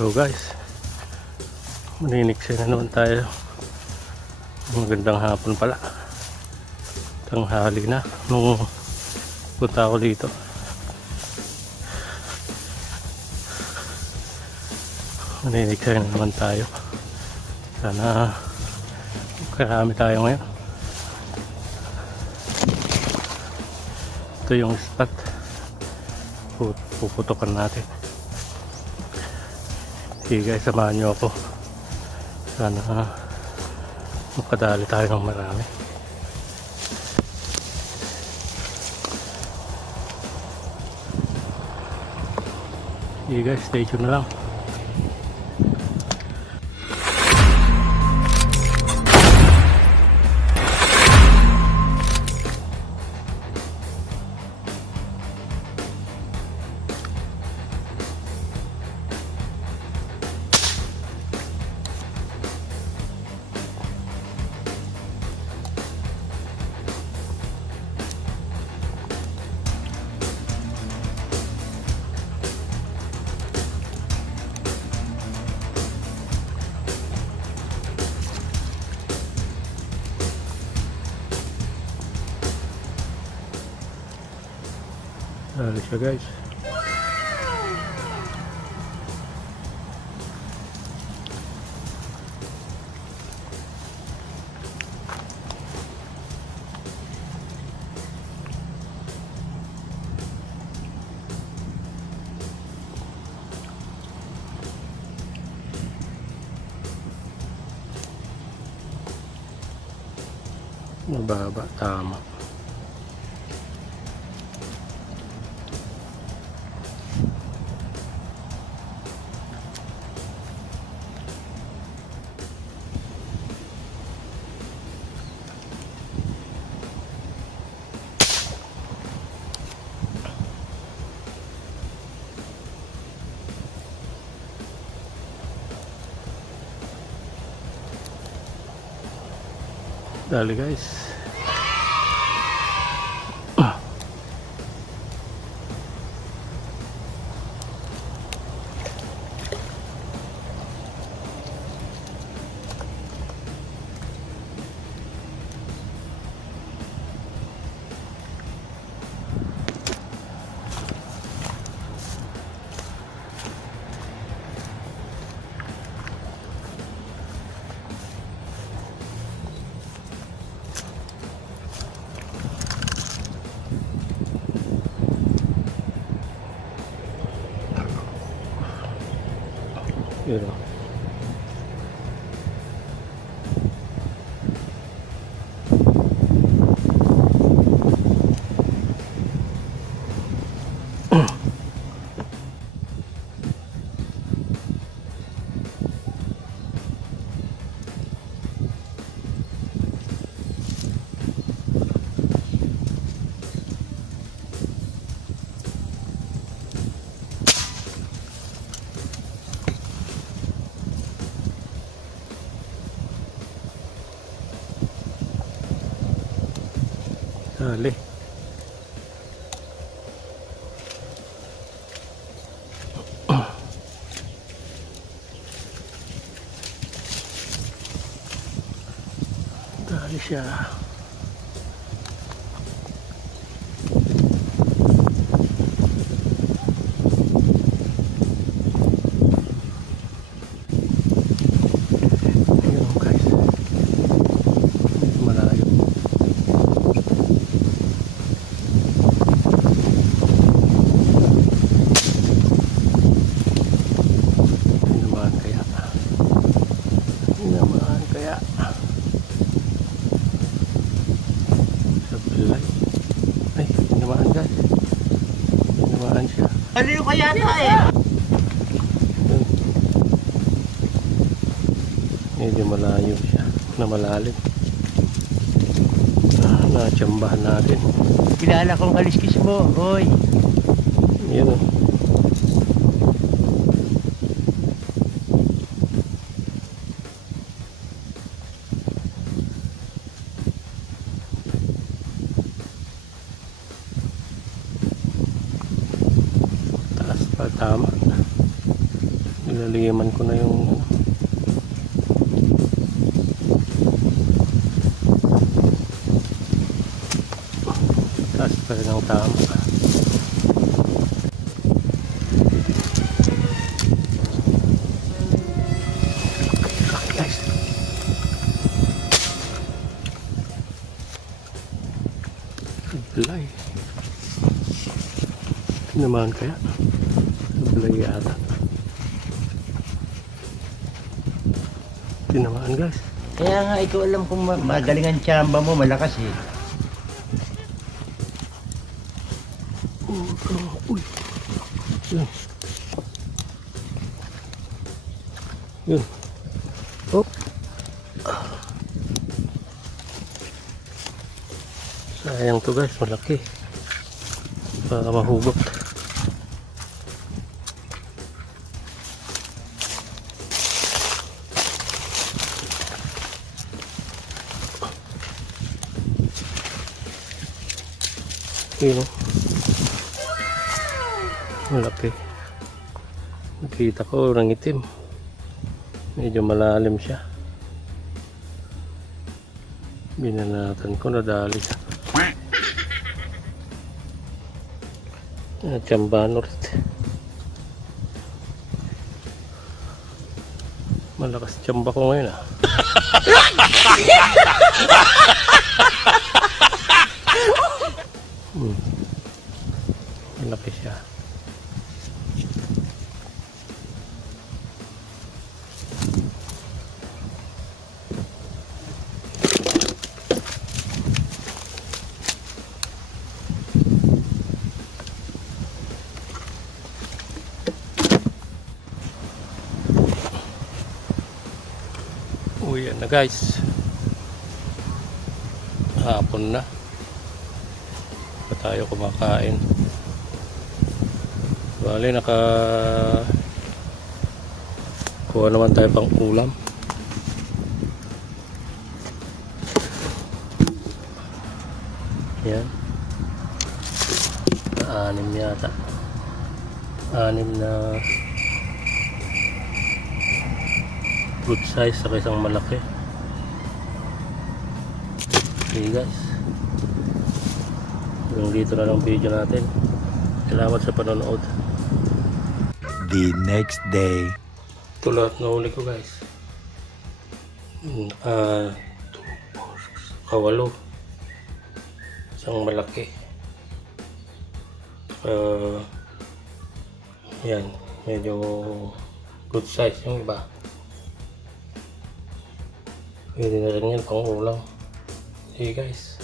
So guys, maniniksin na naman tayo. Magandang hapon pala. Tanghali na nung punta ako dito. Maniniksin na naman tayo. Sana karami tayo ngayon. Ito yung spot. Puputukan natin. Sige guys, samahan nyo ako. Sana makadali tayo ng marami. Sige guys, stay tuned na lang. Dali siya guys. Mababa, tama. Dali guys. Yun o. Dali. Dali siya. Ay, tinamaan guys. Tinamaan siya. Aliyo ka yata eh. Medyo malayo siya. Na malalim. Natsambahan natin. Kilala kong kaliskis mo, hoy. Yan o. Tama. Nilaliman ko na yung taas pa rin ang tama. Guys, sablay. Tinamaan kaya? Sablay yata. Tinamaan guys. Kaya nga, ikaw alam kung magaling ang tsamba mo, malakas eh. Uy. Yun. Yun. Oh. Sayang to guys, malaki. Baka mahugot. Yun o. Malaki. Nakita ko ng itim. Medyo malalim siya. Binanatan ko, nadali siya. Tsamba North. Malakas tsamba ko ngayon ah. Malaki siya. Uy, yan na guys. Hapon na. Pa tayo kumakain. Bali, kuha naman tayo pang ulam. Yan. 6 yata. 6 na good size sa isang malaki. Okay guys, hanggang dito na lang video natin. Salamat sa panonood. The next day. Ito lahat na huli ko guys. 2, 4, 8. Isang malaki. Yan, medyo good size yung iba. Pwede na rin yan pang ulam. Okay guys.